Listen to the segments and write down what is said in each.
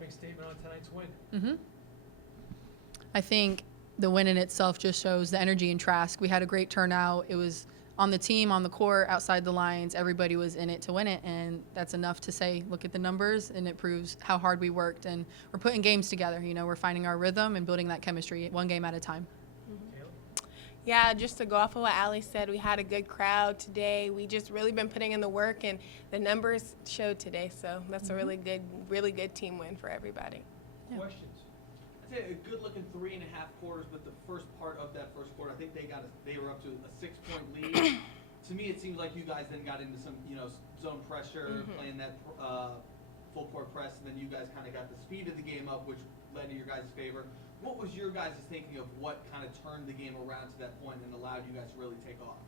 opening statement on tonight's win. Mm-hmm. I think the win in itself just shows the energy in Trask. We had a great turnout. It was on the team, on the court, outside the lines. Everybody was in it to win it, and that's enough to say, look at the numbers, and it proves how hard we worked. And we're putting games together. You know, we're finding our rhythm and building that chemistry one game at a time. Yeah, just to go off of what Allie said, we had a good crowd today. We just really been putting in the work, and the numbers showed today. So that's a really good team win for everybody. Yeah. Questions? I'd say a good-looking 3.5 quarters, but the first part of that first quarter, I think they were up to a 6-point lead. To me, it seems like you guys then got into some, zone pressure, playing that full court press, and then you guys kind of got the speed of the game up, which led to your guys' favor. What was your guys' thinking of what kind of turned the game around to that point and allowed you guys to really take off?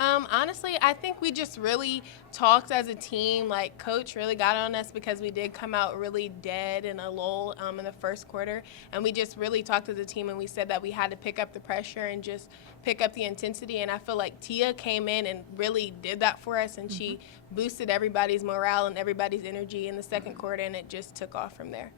Honestly, I think we just really talked as a team. Like, Coach really got on us because we did come out really dead in a lull in the first quarter. And we just really talked as a team, and we said that we had to pick up the pressure and just pick up the intensity. And I feel like Tia came in and really did that for us, and she boosted everybody's morale and everybody's energy in the second quarter, and it just took off from there.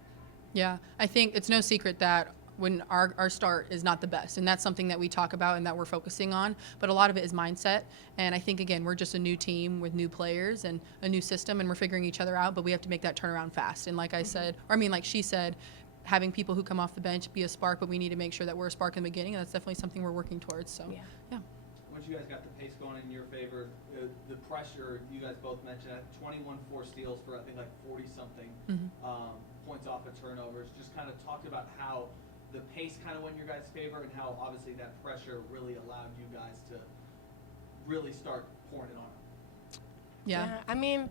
Yeah, I think it's no secret that when our start is not the best, and that's something that we talk about and that we're focusing on, but a lot of it is mindset. And I think, again, we're just a new team with new players and a new system, and we're figuring each other out, but we have to make that turnaround fast. And like I said, like she said, having people who come off the bench be a spark, but we need to make sure that we're a spark in the beginning, and that's definitely something we're working towards. So, yeah. Once you guys got the pace going in your favor, the pressure, you guys both mentioned that, 21 forced steals for I think like 40-something points off of turnovers. Just kind of talked about how the pace kind of went in your guys' favor and how obviously that pressure really allowed you guys to really start pouring it on them. Yeah. I mean,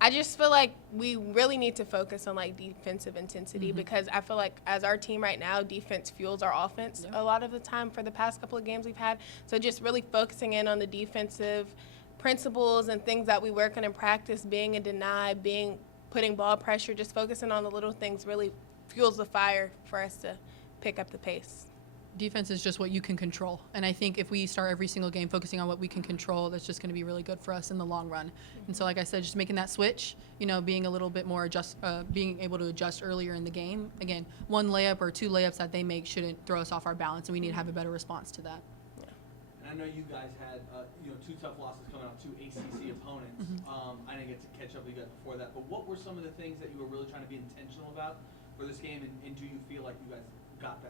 I just feel like we really need to focus on like defensive intensity because I feel like as our team right now, defense fuels our offense a lot of the time for the past couple of games we've had. So just really focusing in on the defensive principles and things that we work on in practice, being a deny, putting ball pressure, just focusing on the little things really fuels the fire for us to pick up the pace. Defense is just what you can control. And I think if we start every single game focusing on what we can control, that's just going to be really good for us in the long run. And so, like I said, just making that switch, being a little bit more being able to adjust earlier in the game. Again, one layup or two layups that they make shouldn't throw us off our balance, and we need to have a better response to that. And I know you guys had, 2 tough losses coming out, 2 ACC opponents. I didn't get to catch up with you guys before that, but what were some of the things that you were really trying to be intentional about for this game, and do you feel like you guys got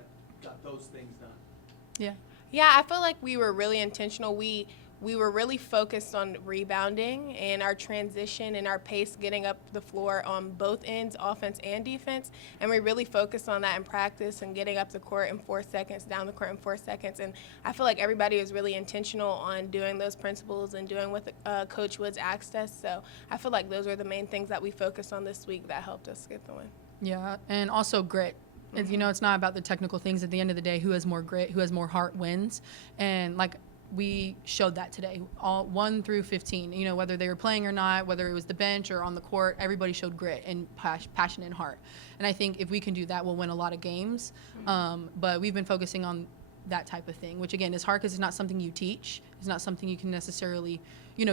those things done? Yeah, I feel like we were really intentional. We were really focused on rebounding and our transition and our pace getting up the floor on both ends, offense and defense. And we really focused on that in practice and getting up the court in 4 seconds, down the court in 4 seconds. And I feel like everybody was really intentional on doing those principles and doing what Coach Woods asked us. So I feel like those were the main things that we focused on this week that helped us get the win. Yeah, and also grit. It's not about the technical things. At the end of the day, who has more grit, who has more heart wins. And like we showed that today, all 1 through 15, whether they were playing or not, whether it was the bench or on the court, everybody showed grit and passion and heart. And I think if we can do that, we'll win a lot of games. But we've been focusing on that type of thing, which again is hard because it's not something you teach. It's not something you can necessarily,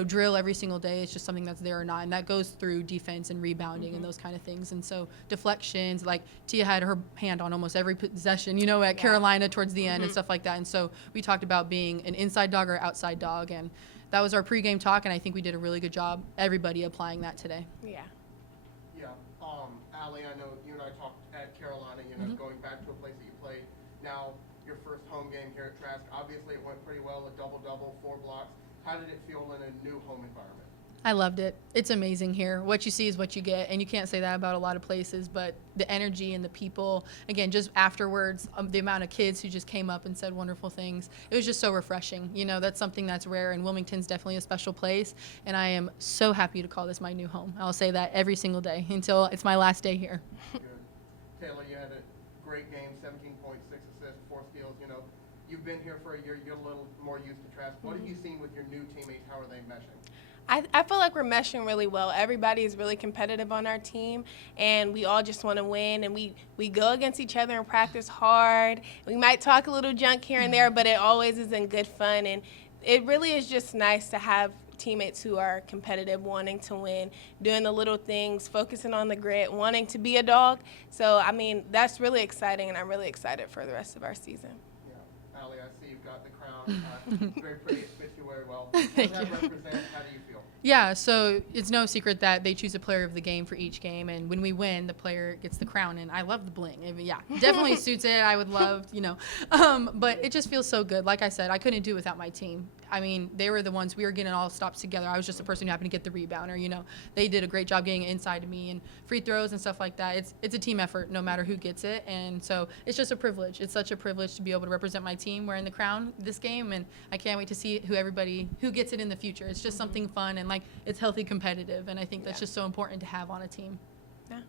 drill every single day. It's just something that's there or not. And that goes through defense and rebounding and those kind of things. And so deflections, like Tia had her hand on almost every possession, at Carolina towards the end and stuff like that. And so we talked about being an inside dog or outside dog. And that was our pregame talk. And I think we did a really good job, everybody applying that today. Yeah. Yeah. Allie, I know you and I talked at Carolina, going back to a place that you played. Now, your first home game here at Trask, obviously it went pretty well, a double-double, 4 blocks. How did it feel in a new home environment? I loved it. It's amazing here. What you see is what you get, and you can't say that about a lot of places, but the energy and the people, again, just afterwards, the amount of kids who just came up and said wonderful things, it was just so refreshing. That's something that's rare, and Wilmington's definitely a special place, and I am so happy to call this my new home. I'll say that every single day until it's my last day here. Good. Taylor, you had a great game, 17 points, 6 assists, 4 steals. You've been here for a year. You're a little more used to Trask. What have you seen with your new teammates? How are they meshing? I feel like we're meshing really well. Everybody is really competitive on our team, and we all just want to win. And we go against each other and practice hard. We might talk a little junk here and there, but it always is in good fun. And it really is just nice to have teammates who are competitive, wanting to win, doing the little things, focusing on the grit, wanting to be a dog. So, I mean, that's really exciting, and I'm really excited for the rest of our season. Yeah, Allie, I see you've got the crown. Very pretty. It fits you very well. Thank What does that you. represent? How do you feel? Yeah, so it's no secret that they choose a player of the game for each game, and when we win, the player gets the crown, and I love the bling. I mean, yeah, definitely suits it. I would love, but it just feels so good. Like I said, I couldn't do it without my team. I mean, they were the ones, we were getting all stops together. I was just the person who happened to get the rebound, or, they did a great job getting it inside of me, and free throws and stuff like that. It's a team effort no matter who gets it, and so it's just a privilege. It's such a privilege to be able to represent my team wearing the crown this game, and I can't wait to see who gets it in the future. It's just something fun, and, it's healthy competitive, and I think that's just so important to have on a team. Yeah.